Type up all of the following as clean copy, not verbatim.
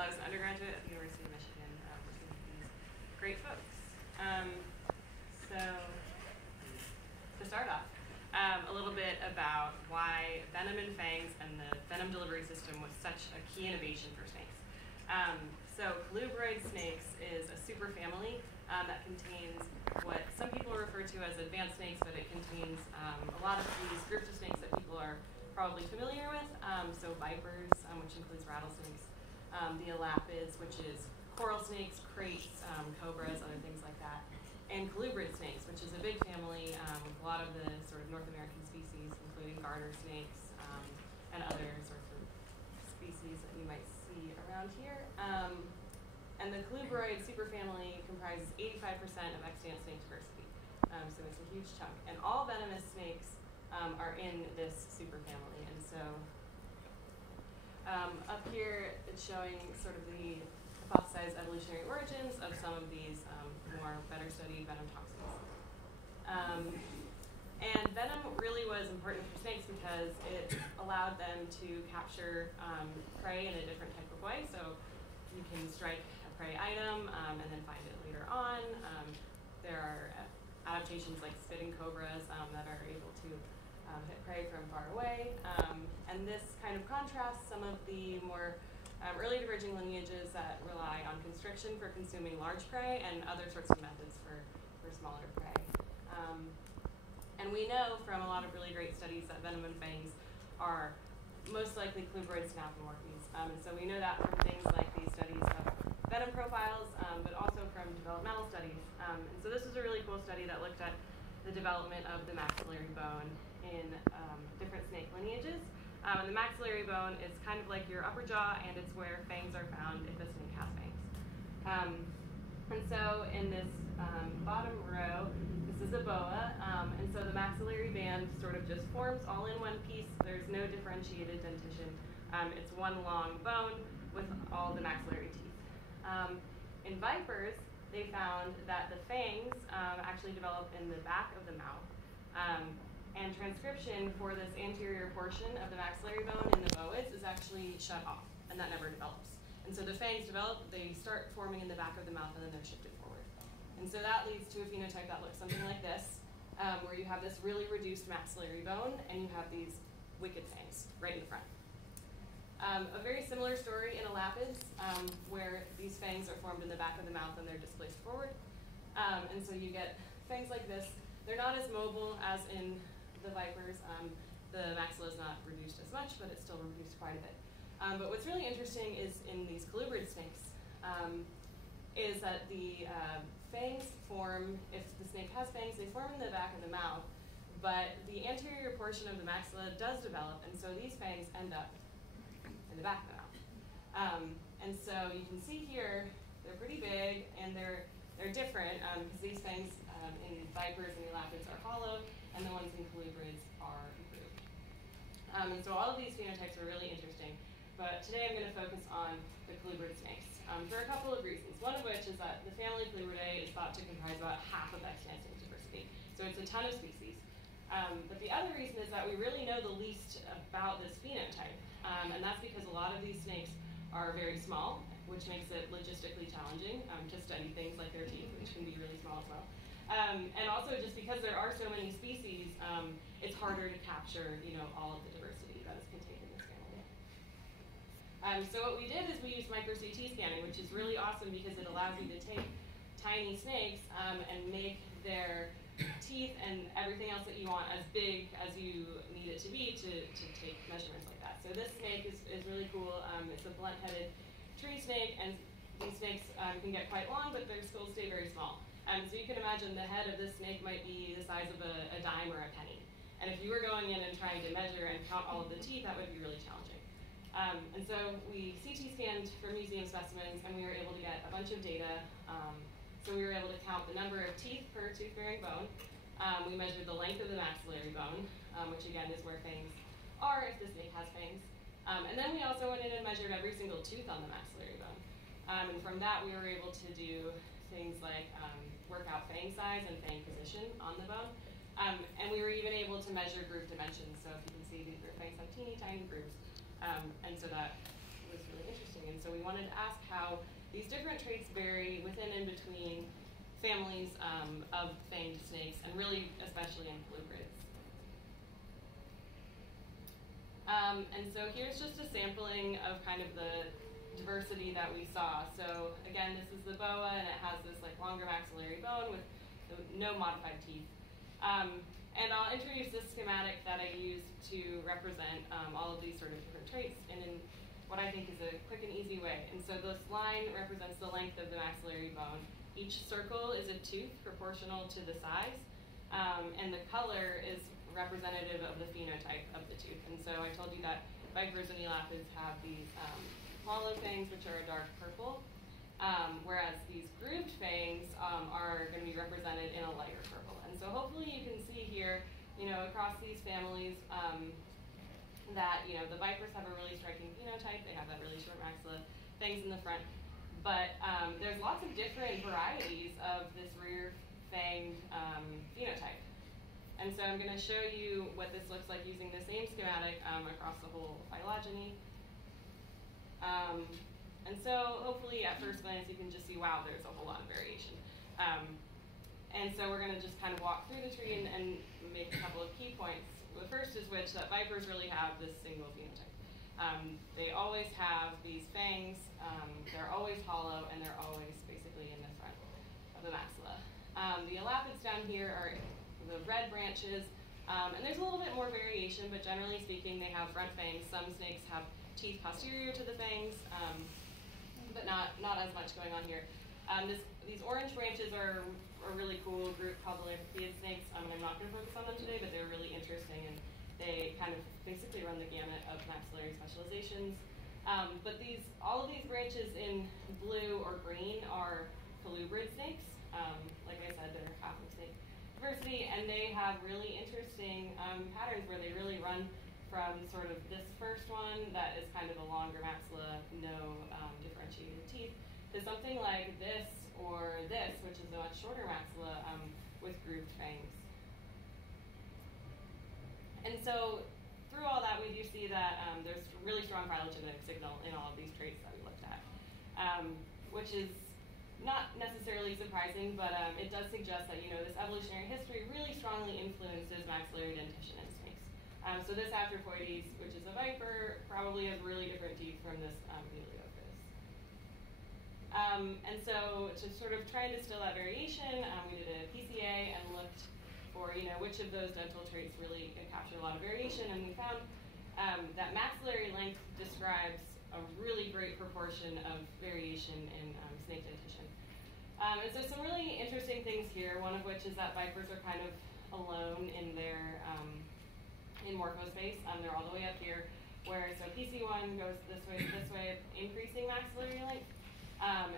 I was an undergraduate at the University of Michigan working with these great folks. So to start off, a little bit about why venom and fangs and the venom delivery system was such a key innovation for snakes. So colubroid snakes is a superfamily that contains what some people refer to as advanced snakes, but it contains a lot of these groups of snakes that people are probably familiar with. So vipers, which includes rattlesnakes, the elapids, which is coral snakes, kraits, cobras, other things like that, and colubrid snakes, which is a big family with a lot of the sort of North American species, including garter snakes and other sorts of species that you might see around here. And the colubroid superfamily comprises 85% of extant snake diversity. So it's a huge chunk. And all venomous snakes are in this superfamily. And so up here it's showing sort of the hypothesized evolutionary origins of some of these more better studied venom toxins. And venom really was important for snakes because it allowed them to capture prey in a different type of way. So you can strike a prey item and then find it later on. There are adaptations like spitting cobras that are able to hit prey from far away. And this kind of contrasts some of the more early diverging lineages that rely on constriction for consuming large prey and other sorts of methods for smaller prey. And we know from a lot of really great studies that venom and fangs are most likely colubroid synapomorphies. And so we know that from things like these studies of venom profiles, but also from developmental studies. And so this was a really cool study that looked at the development of the maxillary bone in different snake lineages. And the maxillary bone is kind of like your upper jaw, and it's where fangs are found if a snake has fangs. And so in this bottom row, this is a boa, and so the maxillary band sort of just forms all in one piece. There's no differentiated dentition. It's one long bone with all the maxillary teeth. In vipers, they found that the fangs actually develop in the back of the mouth. And transcription for this anterior portion of the maxillary bone in the boas is actually shut off, and that never develops. And so the fangs develop, they start forming in the back of the mouth, and then they're shifted forward. And so that leads to a phenotype that looks something like this, where you have this really reduced maxillary bone, and you have these wicked fangs right in the front. A very similar story in elapids, where these fangs are formed in the back of the mouth and they're displaced forward. And so you get fangs like this. They're not as mobile as in the vipers. The maxilla is not reduced as much, but it's still reduced quite a bit. But what's really interesting is in these colubrid snakes, is that the fangs form, if the snake has fangs, they form in the back of the mouth, but the anterior portion of the maxilla does develop, and so these fangs end up in the back of the mouth. And so you can see here, they're pretty big, and they're different, because these fangs in vipers and elapids are hollow, and the ones in colubrids are improved. And so all of these phenotypes are really interesting, but today I'm going to focus on the colubrid snakes for a couple of reasons. One of which is that the family Colubridae is thought to comprise about half of extant snake diversity, so it's a ton of species. But the other reason is that we really know the least about this phenotype, and that's because a lot of these snakes are very small, which makes it logistically challenging to study things like their teeth, which can be really small as well. And also just because there are so many species, it's harder to capture, all of the diversity that is contained in this family. So what we did is we used micro-CT scanning, which is really awesome because it allows you to take tiny snakes and make their teeth and everything else that you want as big as you need it to be to take measurements like that. So this snake is really cool. It's a blunt-headed tree snake, and these snakes can get quite long, but their skulls stay very small. So you can imagine the head of this snake might be the size of a dime or a penny. And if you were going in and trying to measure and count all of the teeth, that would be really challenging. And so we CT scanned for museum specimens, and we were able to get a bunch of data. So we were able to count the number of teeth per tooth-bearing bone. We measured the length of the maxillary bone, which again is where fangs are if the snake has fangs. And then we also went in and measured every single tooth on the maxillary bone. And from that, we were able to do things like work out fang size and fang position on the bone. And we were even able to measure groove dimensions. So if you can see, these fangs have teeny tiny grooves. And so that was really interesting. And so we wanted to ask how these different traits vary within and between families of fanged snakes, and really especially in colubrids. And so here's just a sampling of kind of the diversity that we saw. So again, this is the boa, and it has this like longer maxillary bone with no modified teeth. And I'll introduce this schematic that I used to represent all of these sort of different traits, and in what I think is a quick and easy way. And so this line represents the length of the maxillary bone. Each circle is a tooth proportional to the size, and the color is representative of the phenotype of the tooth. And so I told you that vipers and elapids have these hollow fangs, which are a dark purple, whereas these grooved fangs are going to be represented in a lighter purple. And so hopefully you can see here, across these families, that, the vipers have a really striking phenotype. They have that really short maxilla, fangs in the front. But there's lots of different varieties of this rear fanged phenotype. And so I'm going to show you what this looks like using the same schematic across the whole phylogeny. And so hopefully at first glance you can just see, wow, there's a whole lot of variation. And so we're going to just kind of walk through the tree and make a couple of key points. The first is that vipers really have this single phenotype. They always have these fangs, they're always hollow, and they're always basically in the front of the maxilla. The elapids down here are the red branches, and there's a little bit more variation, but generally speaking, they have front fangs. Some snakes have teeth posterior to the fangs, but not as much going on here. These orange branches are a really cool group called the Lymphoid snakes. I'm not going to focus on them today, but they're really interesting, and they kind of basically run the gamut of maxillary specializations. But all of these branches in blue or green are colubrid snakes. Like I said, they're half of snake diversity, and they have really interesting patterns where they really run from sort of this first one that is kind of a longer maxilla, no differentiated teeth, to something like this or this, which is a much shorter maxilla with grooved fangs. And so through all that, we do see that there's really strong phylogenetic signal in all of these traits that we looked at, which is not necessarily surprising, but it does suggest that this evolutionary history really strongly influences maxillary dentition in snakes. So this Afterpoides, which is a viper, probably has really different teeth from this Heliophis. And so to sort of try and distill that variation, we did a PCA and looked for which of those dental traits really capture a lot of variation, and we found that maxillary length describes a really great proportion of variation in snake dentition. And so some really interesting things here, one of which is that vipers are kind of alone in their in morphospace. They're all the way up here, where so PC1 goes this way, increasing maxillary length,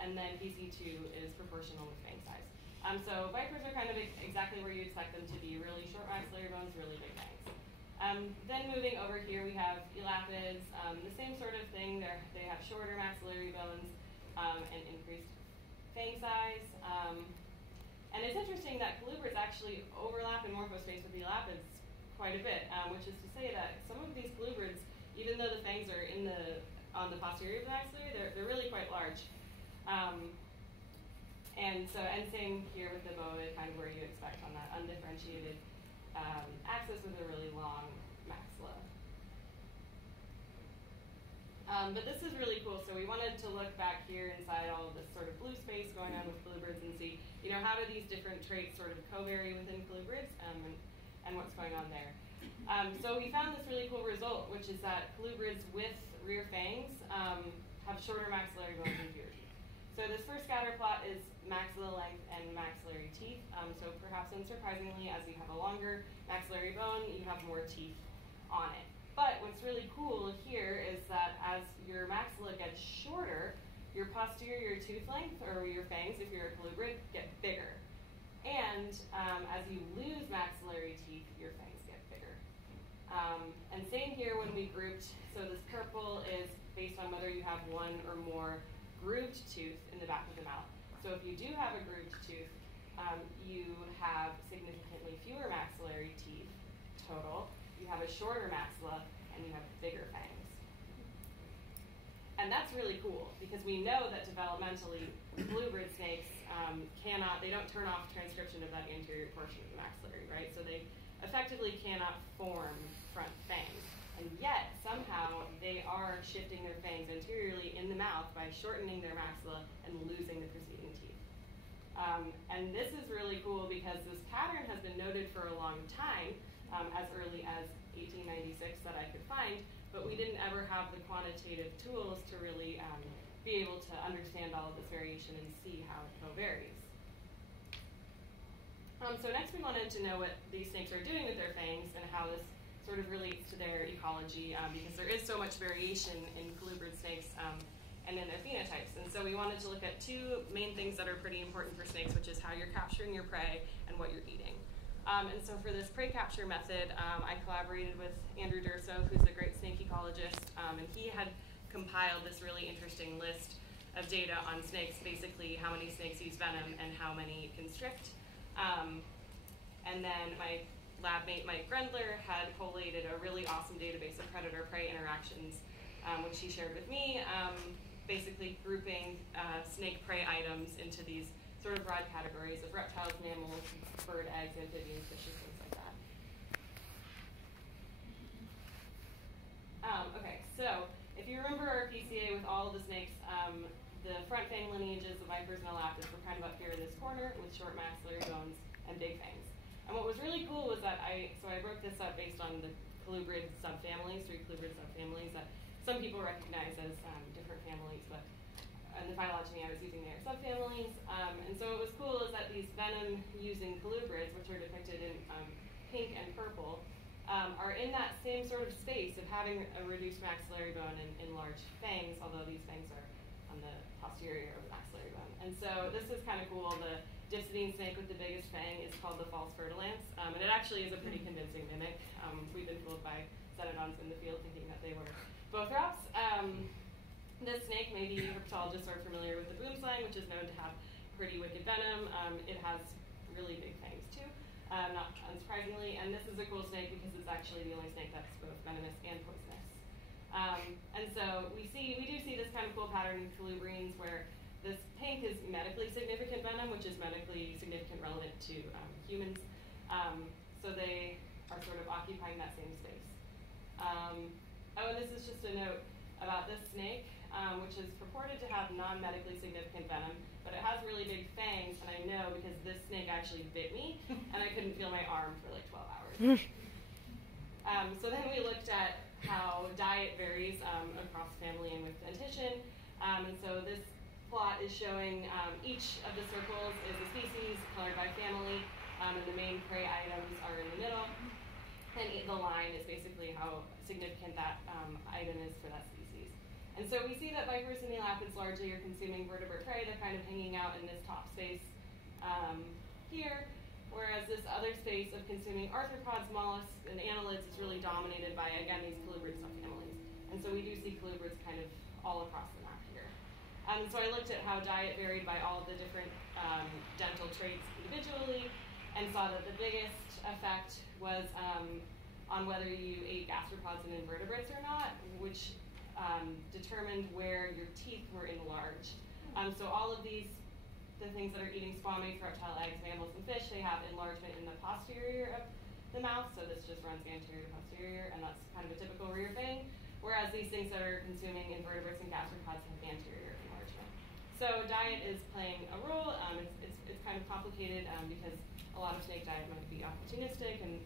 and then PC2 is proportional with fang size. So vipers are kind of exactly where you expect them to be, really short maxillary bones, really big fangs. Then moving over here, we have elapids, the same sort of thing. They have shorter maxillary bones and increased fang size. And it's interesting that colubrids actually overlap in morphospace with the elapids quite a bit, which is to say that some of these colubrids, even though the fangs are on the posterior of the maxillary, they're really quite large. And same here with the boa, kind of where you expect on that undifferentiated axis with a really long maxilla. But this is really cool. So we wanted to look back here inside all of this sort of blue space going on with colubrids and see, how do these different traits sort of co-vary within colubrids and what's going on there. So we found this really cool result, which is that colubrids with rear fangs have shorter maxillary bones and fewer teeth. So this first scatter plot is maxilla length and maxillary teeth. So perhaps unsurprisingly, as you have a longer maxillary bone, you have more teeth on it. But what's really cool here is that as your maxilla gets shorter, your posterior tooth length, or your fangs, if you're a colubrid, get bigger. And as you lose maxillary teeth, your fangs get bigger. And same here when we grouped. So this purple is based on whether you have one or more grooved tooth in the back of the mouth. So if you do have a grooved tooth, you have significantly fewer maxillary teeth total. You have a shorter maxilla, and you have bigger fangs. And that's really cool, because we know that developmentally, colubrid snakes they don't turn off transcription of that anterior portion of the maxillary, right? So they effectively cannot form front fangs. And yet, somehow, they are shifting their fangs anteriorly in the mouth by shortening their maxilla and losing the preceding teeth. And this is really cool because this pattern has been noted for a long time, as early as 1896 that I could find, but we didn't ever have the quantitative tools to really be able to understand all of this variation and see how it co-varies. So next we wanted to know what these snakes are doing with their fangs and how this sort of relates to their ecology, because there is so much variation in colubrid snakes and in their phenotypes. And so we wanted to look at two main things that are pretty important for snakes, which is how you're capturing your prey and what you're eating. And so for this prey capture method, I collaborated with Andrew Durso, who's a great snake ecologist, and he had compiled this really interesting list of data on snakes, basically how many snakes use venom and how many constrict. And then my lab mate Mike Grendler had collated a really awesome database of predator-prey interactions, which he shared with me, basically grouping snake-prey items into these sort of broad categories of reptiles, mammals, bird, eggs, amphibians, fishes, things like that. Okay, so if you remember our PCA with all of the snakes, the front fang lineages of vipers and elapids were kind of up here in this corner with short maxillary bones and big fangs. And what was really cool was that I broke this up based on the colubrid subfamilies, 3 colubrid subfamilies that some people recognize as different families, but in the phylogeny I was using their subfamilies. And so what was cool is that these venom-using colubrids, which are depicted in pink and purple, are in that same sort of space of having a reduced maxillary bone and enlarged fangs, although these fangs are on the posterior of the maxillary bone. And so this is kind of cool. The Dipsodine snake with the biggest fang is called the false fertilance, and it actually is a pretty convincing mimic. We've been fooled by cetodons in the field thinking that they were bothrops. This snake, maybe herpetologists are familiar with the boomslang, which is known to have pretty wicked venom. It has really big fangs too, not unsurprisingly, and this is a cool snake because it's actually the only snake that's both venomous and poisonous. And so we do see this kind of cool pattern in colubrines where this pink is medically significant venom, which is medically significant relevant to humans. So they are sort of occupying that same space. And this is just a note about this snake, which is purported to have non-medically significant venom, but it has really big fangs, and I know because this snake actually bit me, and I couldn't feel my arm for like 12 hours. So then we looked at how diet varies across family and with dentition. And so this plot is showing each of the circles is a species colored by family, and the main prey items are in the middle. And the line is basically how significant that item is for that species. And so we see that vipers and elapids largely are consuming vertebrate prey. They're kind of hanging out in this top space here, whereas this other space of consuming arthropods, mollusks, and annelids is really dominated by, again, these colubrid subfamilies. And so we do see colubrids kind of all across the map here. So I looked at how diet varied by all of the different dental traits individually and saw that the biggest effect was on whether you ate gastropods and invertebrates or not, which determined where your teeth were enlarged. So all of these, the things that are eating squamates, reptile eggs, mammals, and fish, they have enlargement in the posterior of the mouth, so this just runs anterior to posterior, and that's kind of a typical rear fang, whereas these things that are consuming invertebrates and gastropods have anterior enlargement. So diet is playing a role. It's kind of complicated because a lot of snake diet might be opportunistic, and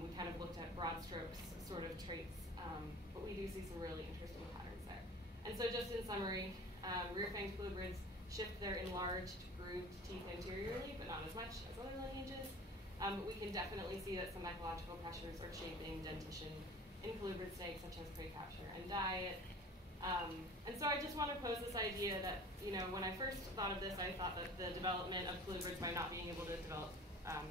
we kind of looked at broad strokes sort of traits, but we do see some really interesting patterns there. And so just in summary, rear fanged colubrids shift their enlarged, grooved teeth anteriorly, but not as much as other lineages. But we can definitely see that some ecological pressures are shaping dentition in colubrid snakes, such as prey capture and diet. And so I just want to pose this idea that, when I first thought of this, I thought that the development of colubrids by not being able to develop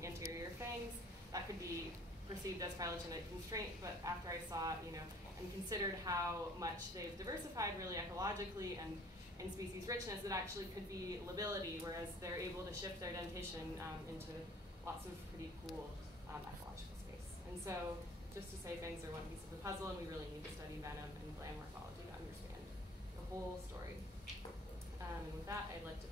anterior fangs, that could be perceived as phylogenetic constraint, but after I saw, and considered how much they've diversified really ecologically and in species richness, it actually could be lability, whereas they're able to shift their dentition into lots of pretty cool ecological space. And so, just to say, fangs are one piece of the puzzle, and we really need to study venom and gland morphology to understand the whole that, I'd like to